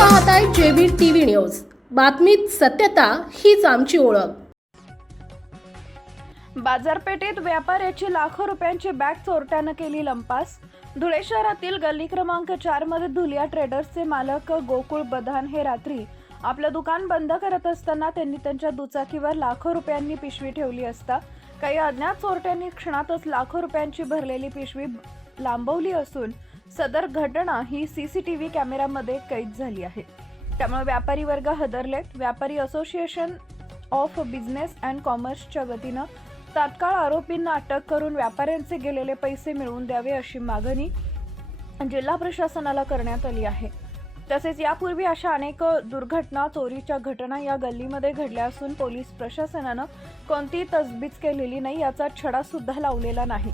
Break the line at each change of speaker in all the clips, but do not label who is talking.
पाहताय JB TV news. बातमीत सत्यता हीच आमची ओळख.
बाजारपेठेत व्यापाऱ्याची लाखो रुपयांची बॅग चोरट्यानं केली लंपास. धुळे शहरातील गल्ली क्रमांक चारमध्ये धुलिया ट्रेडर्सचे मालक गोकुळ बधान हे रात्री आपलं दुकान बंद करत असताना त्यांनी त्यांच्या दुचाकीवर लाखो रुपयांनी पिशवी ठेवली असता काही अज्ञात चोरट्यांनी क्षणातच लाखो रुपयांची भरलेली पिशवी लांबवली असून सदर घटना ही सी सी टी व्ही कॅमेऱ्यामध्ये कैद झाली आहे. त्यामुळे व्यापारी वर्ग हदरलेत. व्यापारी असोसिएशन ऑफ बिझनेस अँड कॉमर्सच्या वतीनं तात्काळ आरोपींना अटक करून व्यापाऱ्यांचे गेलेले पैसे मिळवून द्यावे अशी मागणी जिल्हा प्रशासनाला करण्यात आली आहे. तसेच यापूर्वी अशा अनेक दुर्घटना चोरीच्या घटना या गल्लीमध्ये घडल्या असून पोलीस प्रशासनानं कोणतीही तजबीज केलेली नाही याचा छडा सुद्धा लावलेला नाही.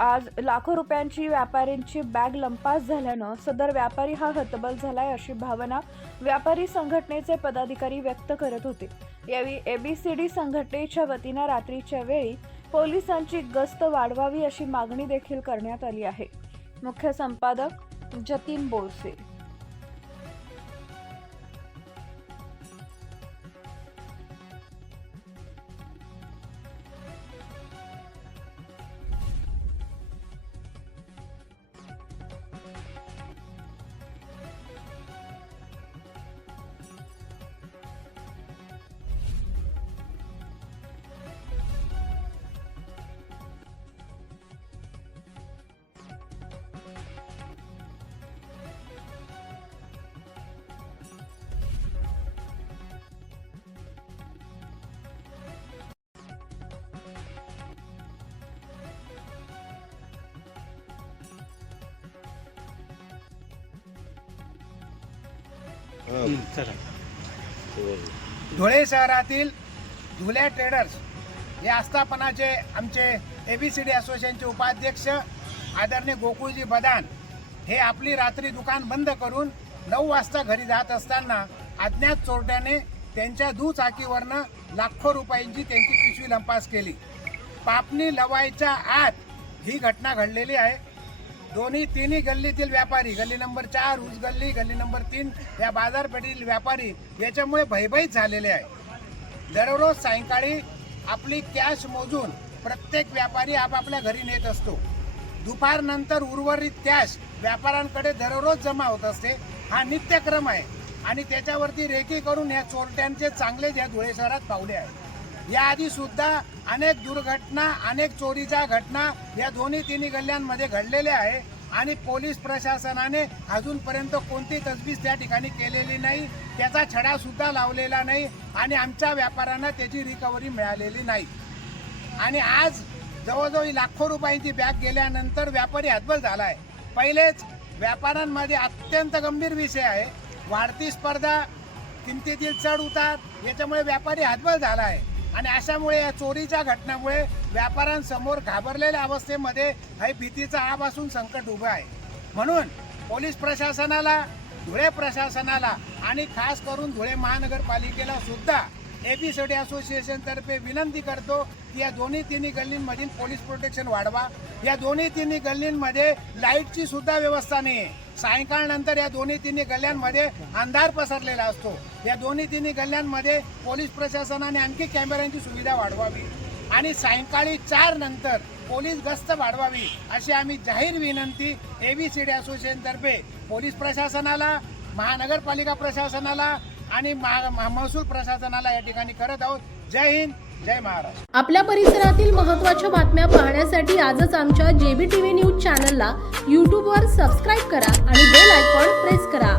आज लाखो रुपयांची व्यापाऱ्यांची बॅग लंपास झाल्यानं सदर व्यापारी हा हतबल झालाय अशी भावना व्यापारी संघटनेचे पदाधिकारी व्यक्त करत होते. यावेळी एबीसीडी संघटनेच्या वतीनं रात्रीच्या वेळी पोलिसांची गस्त वाढवावी अशी मागणी देखील करण्यात आली आहे. मुख्य संपादक जतीन बोरसे
धुळे शहरातील धुळे ट्रेडर्स या आस्थापनाचे आमचे ए बी सी डी असोसिएशनचे उपाध्यक्ष आदरणीय गोकुळजी बदान हे आपली रात्री दुकान बंद करून नऊ वाजता घरी जात असताना अज्ञात चोरट्याने त्यांच्या दुचाकीवरनं लाखो रुपयांची त्यांची पिशवी लंपास केली. पापणी लवायच्या आत ही घटना घडलेली आहे. दोन्ही तिन्ही गल्लीतील व्यापारी गल्ली नंबर चार उस गल्ली गल्ली नंबर तीन या बाजारपेठेतील व्यापारी याच्यामुळे भयभीत झालेले आहे दररोज सायंकाळी आपली कॅश मोजून प्रत्येक व्यापारी आपापल्या घरी नेत असतो. दुपारनंतर उर्वरित कॅश व्यापाऱ्यांकडे दररोज जमा होत असते. हा नित्यक्रम आहे आणि त्याच्यावरती रेकी करून या चोरट्यांचे चांगले या धुळे शहरात पावले आहे याआधी सुद्धा अनेक दुर्घटना अनेक चोरीच्या घटना या दोन्ही तिन्ही गल्ल्यांमध्ये घडलेल्या आहे आणि पोलीस प्रशासनाने अजूनपर्यंत कोणती तजवीज त्या ठिकाणी केलेली नाही त्याचा छडा सुद्धा लावलेला नाही आणि आमच्या व्यापाऱ्यांना त्याची रिकव्हरी मिळालेली नाही. आणि आज जवळजवळ लाखो रुपयांची बॅग गेल्यानंतर व्यापारी हतबल झाला आहे पहिलेच व्यापाऱ्यांमध्ये अत्यंत गंभीर विषय आहे. वाढती स्पर्धा किमतीतील चढ उतार याच्यामुळे व्यापारी हतबल झाला आहे आणि अशामुळे या चोरीच्या घटनेमुळे व्यापाऱ्यांसमोर घाबरलेल्या अवस्थेमध्ये हे भीतीचा आब असून संकट उभं आहे. म्हणून पोलीस प्रशासनाला धुळे प्रशासनाला आणि खास करून धुळे महानगरपालिकेला सुद्धा एबीसीडी असोसिएशनतर्फे विनंती करतो की या दोन्ही तिन्ही गल्लींमधील पोलीस प्रोटेक्शन वाढवा. या दोन्ही तिन्ही गल्लींमध्ये लाईटची सुद्धा व्यवस्था नाही आहे सायंकाळनंतर या दोन्ही तिन्ही गल्ल्यांमध्ये अंधार पसरलेला असतो. या दोन्ही तिन्ही गल्ल्यांमध्ये पोलीस प्रशासनाने आणखी कॅमेऱ्यांची सुविधा वाढवावी आणि सायंकाळी चार नंतर पोलीस गस्त वाढवावी अशी आम्ही जाहीर विनंती एबीसीडी असोसिएशनतर्फे पोलीस प्रशासनाला महानगरपालिका प्रशासनाला आणि महसूल प्रशासनाला या ठिकाणी करत आहोत. जय हिंद जय महाराष्ट्र.
आपल्या परिसरातील महत्त्वाच्या बातम्या पाहण्यासाठी आजच आमच्या जेबी टीव्ही न्यूज चॅनलला यूट्यूबवर सबस्क्राईब करा आणि बेल आयकॉन प्रेस करा.